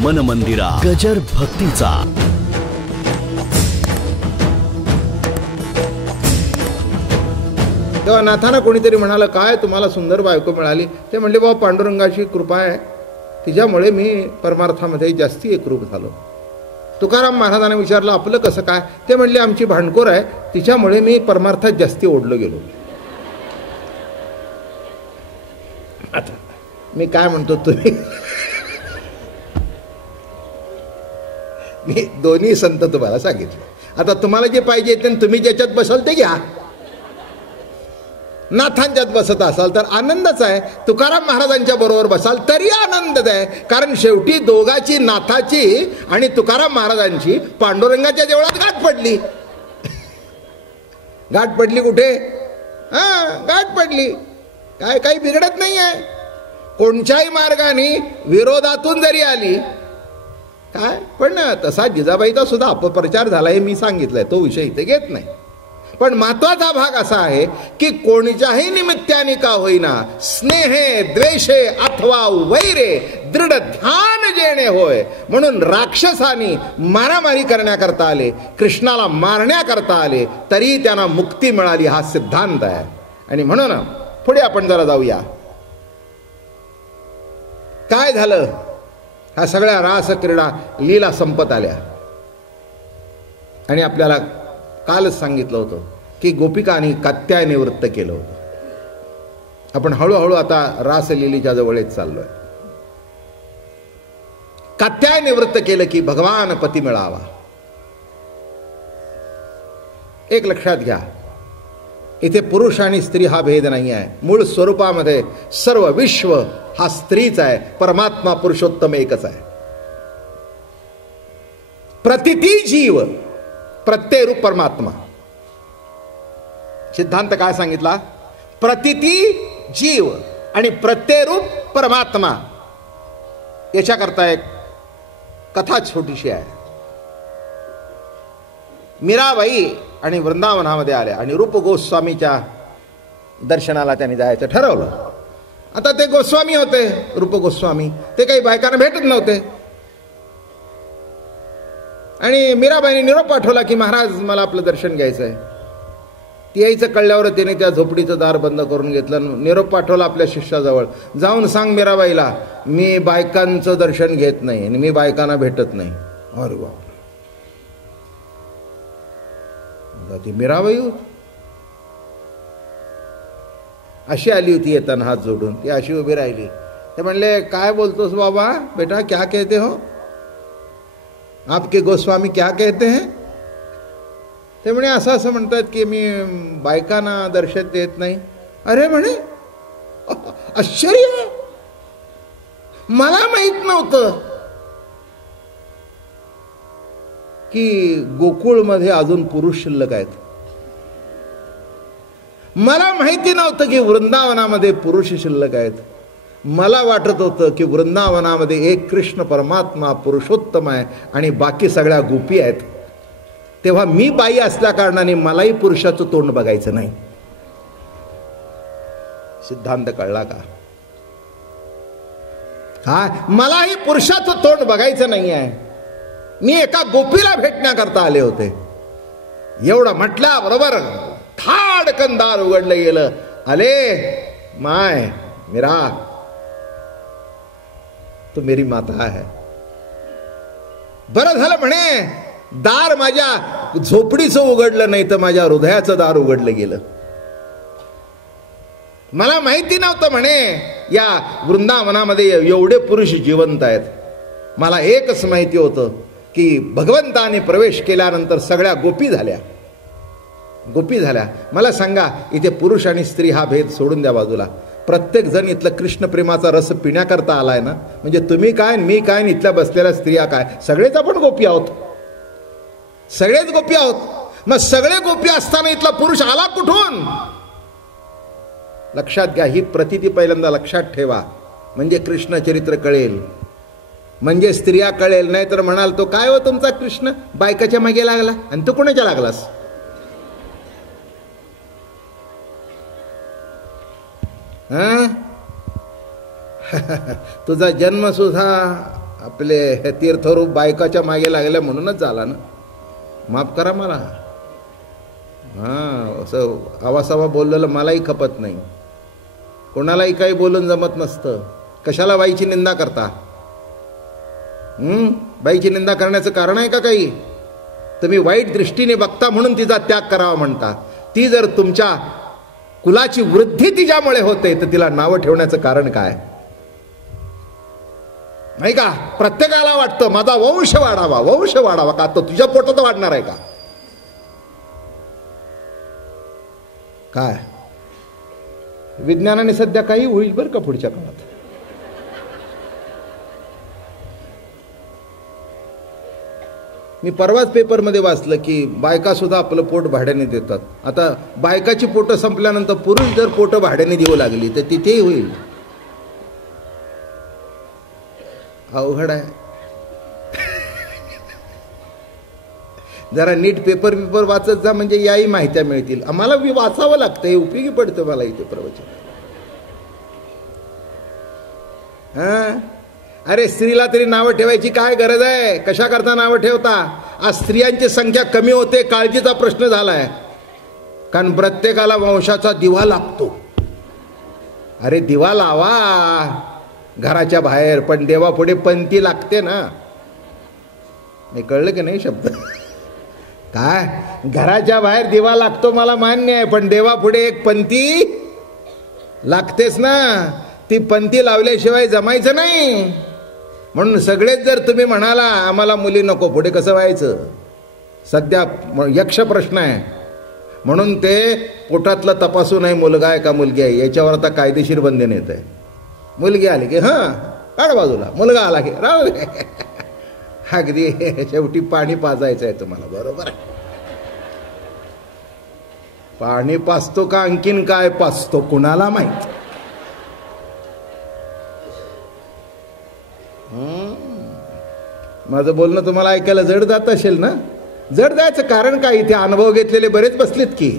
मन मंदिरा गजर भक्तीचा. तेव्हा नाथांना कोणीतरी म्हणालं, काय तुम्हाला सुंदर बायको मिळाली? ते म्हणले, बाबा पांडुरंगाची कृपा आहे, तिच्यामुळे मी परमार्थामध्ये जास्ती एकरूप झालो. तुकाराम महाराजांना विचारलं, आपलं कसं काय? ते म्हणले, आमची भांडखोर आहे, तिच्यामुळे मी परमार्थात जास्ती ओढलो गेलो. आता मी काय म्हणतो, तुम्ही मी दोन्ही संत तुम्हाला सांगितले. आता तुम्हाला जे पाहिजे ते तुम्ही ज्याच्यात बसाल ते घ्या. नाथांच्यात बसत असाल तर आनंदच आहे, तुकाराम महाराजांच्या बरोबर बसाल तरी आनंदच आहे. कारण शेवटी दोघाची, नाथाची आणि तुकाराम महाराजांची पांडुरंगाच्या देवळात गाठ पडली. गाठ पडली कुठे? गाठ पडली. काय काही बिघडत नाही आहे. कोणत्याही मार्गाने विरोधातून जरी आली काय, पण तसा जिजाबाईचा सुद्धा अपप्रचार झाला हे मी सांगितलंय, तो विषय इथे घेत नाही. पण महत्वाचा भाग असा आहे की कोणत्याही निमित्ताने का होईना, स्नेहे द्वेषे अथवा वैरे दृढ ध्यान जेणे होय, म्हणून राक्षसांनी मारामारी करण्याकरता आले, कृष्णाला मारण्याकरता आले, तरी त्यांना मुक्ती मिळाली, हा सिद्धांत आहे. आणि म्हणून पुढे आपण जरा जाऊया. काय झालं? ह्या सगळ्या रासक्रीडा लीला संपत आल्या आणि आपल्याला कालच सांगितलं होतं की गोपिकांनी कात्यायनी वृत्त केलं होतं. आपण हळूहळू आता रासलीलीच्या जवळ येत चाललोय. कात्यायनी वृत्त केलं की भगवान पती मिळावा. एक लक्षात घ्या, इथे पुरुष आणि स्त्री हा भेद नाही आहे. मूळ स्वरूपामध्ये सर्व विश्व हा स्त्रीच आहे, परमात्मा पुरुषोत्तम एकच आहे. प्रतिती जीव, प्रत्यय रूप परमात्मा. सिद्धांत काय सांगितला? प्रतिती जीव आणि प्रत्यय रूप परमात्मा. याच्याकरता एक कथा छोटीशी आहे. मीराबाई आणि वृंदावनामध्ये आल्या आणि रूप गोस्वामीच्या दर्शनाला त्यांनी जायचं ठरवलं. आता ते गोस्वामी होते, रूप गोस्वामी, ते काही बायकांना भेटत नव्हते. आणि मीराबाईने निरोप पाठवला की महाराज मला आपलं दर्शन घ्यायचं आहे. ती यायचं कळल्यावर तिने त्या झोपडीचं दार बंद करून घेतलं. निरोप पाठवला आपल्या शिष्याजवळ, जाऊन सांग मीराबाईला मी बायकांचं दर्शन घेत नाही आणि मी बायकांना भेटत नाही. अरे बाप, ती मीराबाई अशी आली होती येताना हात जोडून. ती अशी उभी राहिली. ते म्हणले, काय बोलतोस बाबा बेटा, क्या कहते हो? आपके गोस्वामी क्या कहते हैं? ते म्हणे असं असं म्हणतात की मी बायकांना दर्शन देत नाही. अरे म्हणे, आश्चर्य, मला माहित नव्हतं की गोकुळमध्ये अजून पुरुष शिल्लक आहेत. मला माहिती नव्हतं की वृंदावनामध्ये पुरुष शिल्लक आहेत. मला वाटत होतं की वृंदावनामध्ये एक कृष्ण परमात्मा पुरुषोत्तम आहे आणि बाकी सगळ्या गोपी आहेत. तेव्हा मी बाई असल्या कारणाने मलाही पुरुषाचं तोंड बघायचं नाही. सिद्धांत कळला का? हा, मलाही पुरुषाचं तोंड बघायचं नाही आहे. मी एका गोपीला भेटण्याकरता आले होते. एवढं म्हटल्याबरोबर खाडकन दार उघडलं गेलं. अले माय मीरा, तू मेरी माता है. बरं झालं म्हणे दार माझ्या झोपडीचं उघडलं नाही तर माझ्या हृदयाचं दार उघडलं गेलं. मला माहिती नव्हतं म्हणे या वृंदावनामध्ये एवढे पुरुष जिवंत आहेत. मला एकच माहिती होतं की भगवंताने प्रवेश केल्यानंतर सगळ्या गोपी झाल्या. गोपी झाल्या. मला सांगा, इथे पुरुष आणि स्त्री हा भेद सोडून द्या बाजूला. प्रत्येक जण इथलं कृष्ण प्रेमाचा रस पिण्याकरता आलाय ना. म्हणजे तुम्ही काय, मी काय, इथल्या बसलेल्या स्त्रिया काय, सगळेच आपण गोपी आहोत. सगळेच गोपी आहोत. मग सगळे गोपी असताना इथला पुरुष आला कुठून? लक्षात घ्या, ही प्रतिती पहिल्यांदा लक्षात ठेवा. म्हणजे कृष्ण चरित्र कळेल, म्हणजे स्त्रिया कळेल. नाही तर म्हणाल तो काय हो तुमचा कृष्ण बायकाच्या मागे लागला आणि तू कोणाच्या लागलास? तुझा जन्म सुद्धा आपले हे तीर्थरूप बायकाच्या मागे लागल्या म्हणूनच झाला ना. माफ करा मला. हां, असं आवासावा बोललेलं मलाही खपत नाही. कोणालाही काही बोलून जमत नसतं. कशाला बाईची निंदा करता? बाईची निंदा करण्याचं कारण आहे का काही? तुम्ही वाईट दृष्टीने बघता म्हणून तिचा त्याग करावा म्हणता. ती जर तुमच्या कुलाची वृद्धी तिच्यामुळे होते तर तिला नावं ठेवण्याचं कारण काय? नाही का? प्रत्येकाला वाटतं माझा वंश वाढावा, वंश वाढावा. का तो तुझ्या पोटात वाढणार आहे का? काय विज्ञानाने सध्या काही होईल बरं का पुढच्या काळात. मी परवाच पेपरमध्ये वाचलं की बायका सुद्धा आपलं पोट भाड्याने देतात. आता बायकाची पोटं संपल्यानंतर पुरुष जर पोटं भाड्याने देऊ लागली तर तिथेही होईल. अवघड आहे. जरा नीट पेपर वाचत जा म्हणजे याही माहित्या मिळतील. आम्हाला वाचावं लागतं, हे उपयोगी पडतं मला इथे प्रवचन. अरे स्त्रीला तरी नावं ठेवायची काय गरज आहे? कशा करता नावं ठेवता? आज स्त्रियांची संख्या कमी होते, काळजीचा प्रश्न झालाय. कारण प्रत्येकाला वंशाचा दिवा लागतो. अरे दिवा लावा घराच्या बाहेर, पण देवापुढे पंथी लागते ना. नाही कळलं की नाही शब्द? काय घराच्या बाहेर दिवा लागतो मला मान्य आहे, पण देवापुढे एक पंथी लागतेच ना. ती पंथी लावल्याशिवाय जमायचं नाही. म्हणून सगळेच जर तुम्ही म्हणाला आम्हाला मुली नको, पुढे कसं व्हायचं? सध्या यक्ष प्रश्न आहे. म्हणून ते पोटातलं तपासू नये मुलगा आहे का मुलगी आहे याच्यावर आता कायदेशीर बंधन येत आहे. मुलगी आली की हां काढ बाजूला, मुलगा आला की राहू दे. अगदी शेवटी पाणी पाजायचं आहे तुम्हाला. बरोबर आहे. पाणी पाजतो का आणखीन काय पाजतो कुणाला माहित. माझं बोलणं तुम्हाला ऐकायला जड जात असेल ना? जड जायचं कारण काय? इथे अनुभव घेतलेले बरेच बसलेत की.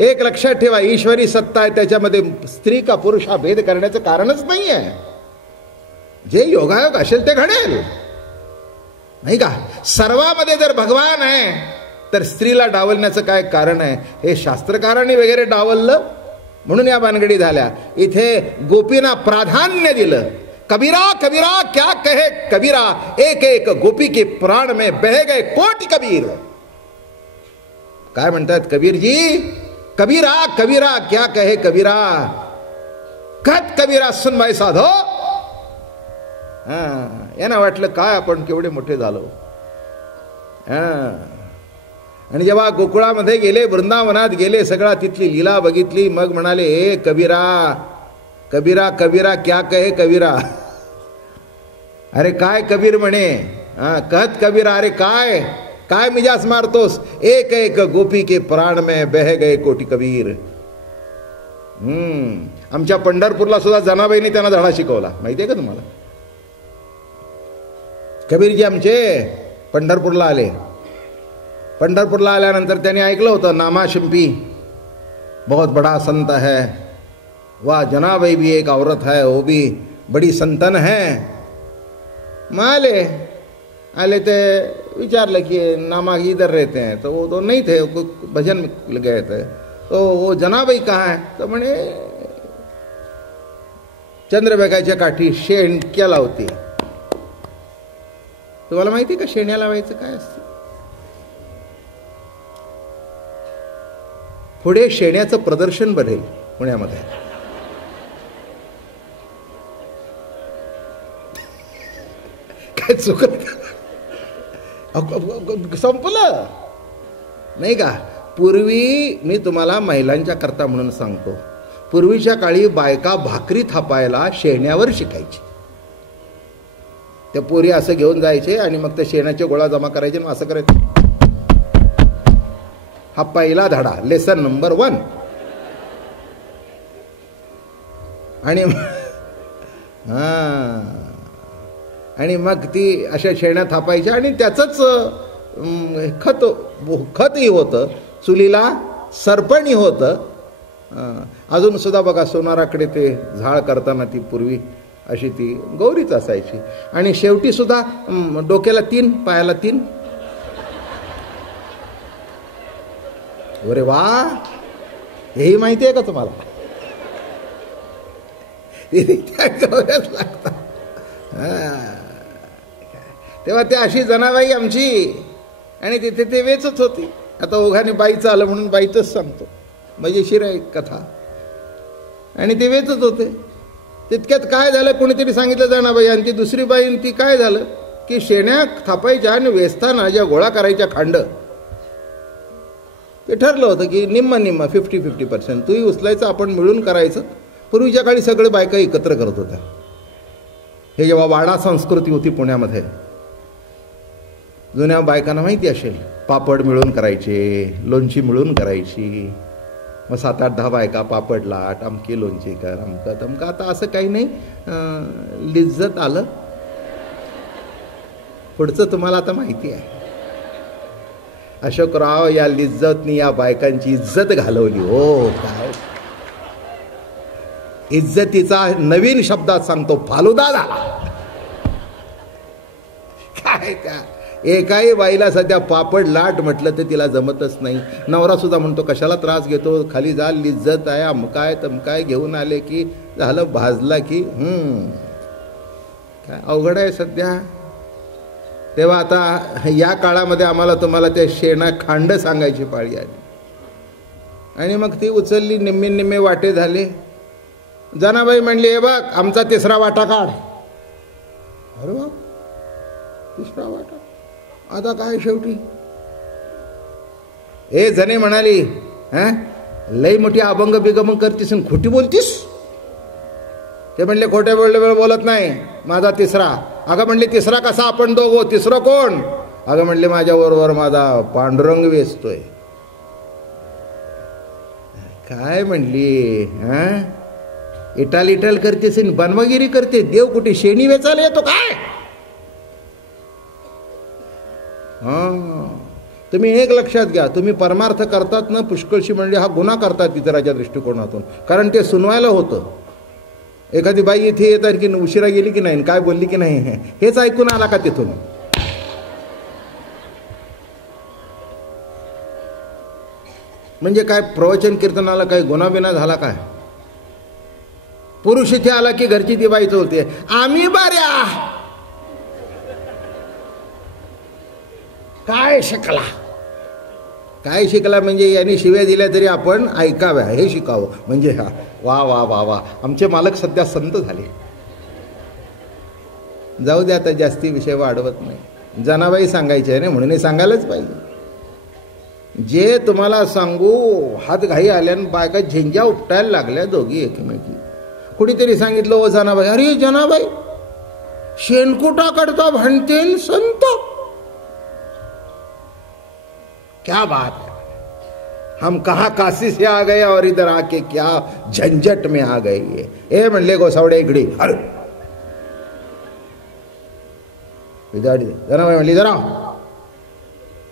एक लक्षात ठेवा, ईश्वरी सत्ता आहे त्याच्यामध्ये स्त्री का पुरुष हा भेद करण्याचं कारणच नाही आहे. जे योगायोग असेल ते घडेल, नाही का? सर्वामध्ये जर भगवान आहे तर स्त्रीला डावलण्याचं काय कारण आहे? हे शास्त्रकारांनी वगैरे डावललं म्हणून या भानगडी झाल्या. इथे गोपींना प्राधान्य दिलं. कबीरा कबीरा क्या कहे कबीरा, एक एक गोपी के प्राण में बह गए कोटि कबीर. काय म्हणतात कबीरजी? कबीरा कबीरा क्या कहे कबीरा, कत कबीरा सुन भाई साधो. यांना वाटलं काय आपण केवढे मोठे झालो. आणि जेव्हा गोकुळामध्ये गेले, वृंदावनात गेले, सगळा तिथली लीला बघितली, मग म्हणाले हे कबीरा कबीरा कबीरा क्या कहे कबीरा. अरे काय कबीर म्हणे, कहत कबीरा. अरे काय काय मिजाज मारतोस? एक एक गोपी के प्राण में बह गए कोटी कबीर. आमच्या पंढरपूरला सुद्धा जनाबाईंनी त्यांना धडा शिकवला, माहितीये का तुम्हाला? कबीरजी आमचे पंढरपूरला आले. पंढरपूरला आल्यानंतर त्यांनी ऐकलं होतं नामा शिंपी बहुत बड़ा संत है, वाह जनाबाई भी एक औरत है, वो भी बड़ी संतन है. मग आले ते विचारलं की नामा इधर रहते हैं, तो वो तो नहीं थे, भजन गए थे. तो वो जनाबाई कहाँ है? तो म्हणे चंद्रभागेच्या काठी शेणक्या लावते. तुम्हाला माहिती का शेण्या लावायचं काय असतं? पुढे शेण्याचं प्रदर्शन भरेल पुण्यामध्ये. काय चुकत संपलं नाही का? पूर्वी मी तुम्हाला महिलांच्या करता म्हणून सांगतो, पूर्वीच्या काळी बायका भाकरी थापायला शेण्यावर शिकायची. त्या पोरी असं घेऊन जायचे आणि मग त्या शेणाचे गोळा जमा करायचे आणि असं करायचं. हा पहिला धडा, लेसन नंबर 1. आणि आणि मग ती अशा शेण्या थापायच्या आणि त्याचंच खतही होतं, चुलीला सरपणी होतं. अजून सुद्धा बघा सोनाराकडे ते झाळ करताना ती पूर्वी अशी ती गौरीच असायची. आणि शेवटी सुद्धा डोक्याला 3 पायाला 3. अरे वा, हेही माहिती आहे का तुम्हाला? गौऱ्याच लागतात. तेव्हा ते अशी जनाबाई आमची, आणि तिथे ते वेचत होती. आता ओघाने बाईचं आलं म्हणून बाईचंच सांगतो, मजेशीर आहे कथा. आणि ते वेचत होते. तितक्यात काय झालं, कोणीतरी सांगितलं जनाबाई, आणि ती दुसरी बाई, ती काय झालं की शेण्या थापायच्या आणि वेचताना ज्या गोळा करायच्या खांड, ते ठरलं होतं की निम्मा 50-50%. तूही उचलायचं, आपण मिळून करायचं. पूर्वीच्या काळी सगळे बायका एकत्र करत होत्या. हे जेव्हा वाडा संस्कृती होती पुण्यामध्ये, जुन्या बायकांना माहिती असेल, पापड मिळून करायचे, लोणची मिळून करायची. मग 7-8-10 बायका पापड लाट, अमकी लोणची कर, अमकं तमकं. आता असं काही नाही. लिज्जत आलं. पुढचं तुम्हाला आता माहिती आहे. अशोकराव या लिज्जतनी या बायकांची इज्जत घालवली. हो, काय इज्जतीचा नवीन शब्दात सांगतो, फालुदा झाला. काय त्या एकाही बाईला सध्या पापड लाट म्हटलं तर तिला जमतच नाही. नवरा सुद्धा म्हणतो कशाला त्रास घेतो, खाली जा, लिज्जत आहे, अमकाय तमकाय, घेऊन आले की झालं, भाजला की काय अवघड आहे सध्या. तेव्हा आता या काळामध्ये आम्हाला तुम्हाला ते शेणा खांड सांगायची पाळी आली. आणि मग ती उचलली, निम्मे निम्मे वाटे झाले. जनाबाई म्हणली, हे बघ, आमचा 3रा वाटा काढ. अरे वा, 3रा वाटा. आता काय शेवटी ए जने म्हणाली, लई मोठी अभंग बिगमंग करतीस आणि खोटी बोलतीस. ते म्हणले, खोटे वेळ बोलत नाही, माझा 3रा. अगं म्हणले, 3रा कसा, आपण दोघं, 3रं कोण? अगं म्हणले, माझ्या बरोबर माझा पांडुरंग वेचतोय. काय म्हणली, इटाल करतेस, बनवागिरी करते, देव कुठे शेणी वेचायला येतो काय? तुम्ही एक लक्षात घ्या, तुम्ही परमार्थ करतात ना, पुष्कळशी म्हणजे हा गुन्हा करतात इतराच्या दृष्टिकोनातून. कारण ते सुनवायला होतं. एखादी बाई इथे येतात की उशिरा गेली की नाही, काय बोलली की नाही, हेच ऐकून आला का तिथून? म्हणजे काय प्रवचन कीर्तनाला काही गुन्हा बिना झाला काय? पुरुष इथे आला की घरची ती बाई चोलते, आम्ही बऱ्या. काय शिकला? काय शिकला म्हणजे यांनी शिव्या दिल्या तरी आपण ऐकाव्या, हे शिकावं. म्हणजे हा वा वा वा वा, आमचे मालक सध्या संत झाले. जाऊ द्या, आता जास्ती विषय वाढवत नाही. जनाबाई सांगायचे आहे ना, म्हणून सांगायलाच पाहिजे. जे तुम्हाला सांगू, हात घाई आल्यानं बायका झेंजा उपटायला लागल्या दोघी एकमेकी. कुणीतरी सांगितलं, ओ जनाबाई, अरे जनाबाई, शेणकुटा करता म्हणतेल संत. क्या बात है, हम कहाँ काशी से आ गए और इधर आके क्या झंझट में आ गए. ये म्हणले गोसावडे इकडे. अरे जनाबाई म्हणली, जरा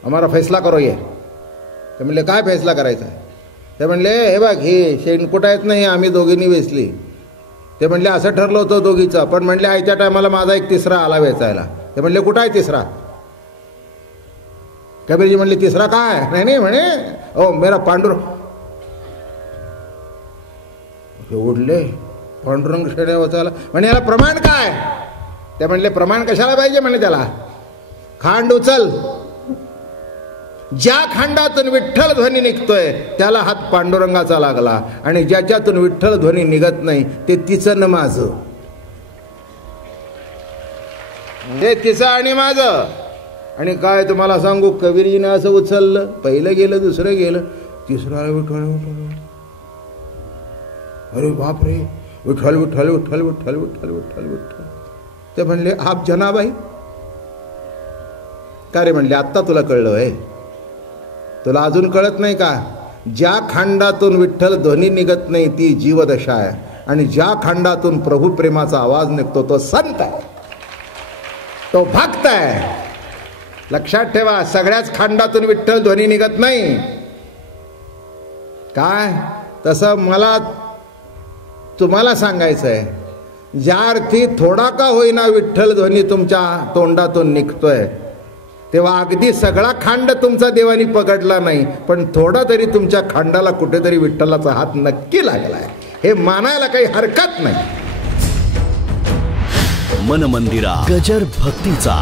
हमारा फैसला करो. ये ते म्हणले, काय फैसला करायचा आहे? ते म्हणले, हे बघ, हे शेणकुटा येत नाही, आम्ही दोघींनी वेचली. ते म्हणले, असं ठरलं होतं दोघीचं, पण म्हणले आयत्या टायमाला माझा एक 3रा आला वेचायला. ते म्हणले, कुठं आहे 3रा? कबीरजी म्हणले, 3रा काय? नाही म्हणे, ओ मेरा पांडुरंग. उडले, पांडुरंग शेण्या वाचायला. म्हणे, याला प्रमाण काय? ते म्हणले, प्रमाण कशाला पाहिजे म्हणे त्याला? खांड उचल, ज्या खांडातून विठ्ठल ध्वनी निघतोय त्याला हात पांडुरंगाचा लागला, आणि ज्याच्यातून विठ्ठल ध्वनी निघत नाही ते तिचं न माझं, ते तिचं आणि माझं. आणि काय तुम्हाला सांगू, कबीरजीने असं उचललं, पहिलं गेलं, दुसरं गेलं, 3रा विठ्ठल. अरे बापरे, विठ्ठल विठ्ठल विठ्ठल विठ्ठल विठ्ठल विठ्ठल विठ्ठल. ते म्हणले, आप जनाबाई? का रे म्हणले, आत्ता तुला कळलं आहे? तुला अजून कळत नाही का? ज्या खांडातून विठ्ठल ध्वनी निघत नाही ती जीवदशा आहे, आणि ज्या खांडातून प्रभू प्रेमाचा आवाज निघतो तो संत आहे, तो भक्त आहे. लक्षात ठेवा, सगळ्याच खांडातून विठ्ठल ध्वनी निघत नाही. काय तसं मला तुम्हाला सांगायचं आहे, ज्या अर्थी थोडा का होईना विठ्ठल ध्वनी तुमच्या तोंडातून निघतोय, तेव्हा अगदी सगळा खांड तुमचा देवानी पकडला नाही, पण थोडा तरी तुमच्या खांडाला कुठेतरी विठ्ठलाचा हात नक्की लागलाय, हे मानायला काही हरकत नाही. मन मंदिरा गजर भक्तीचा.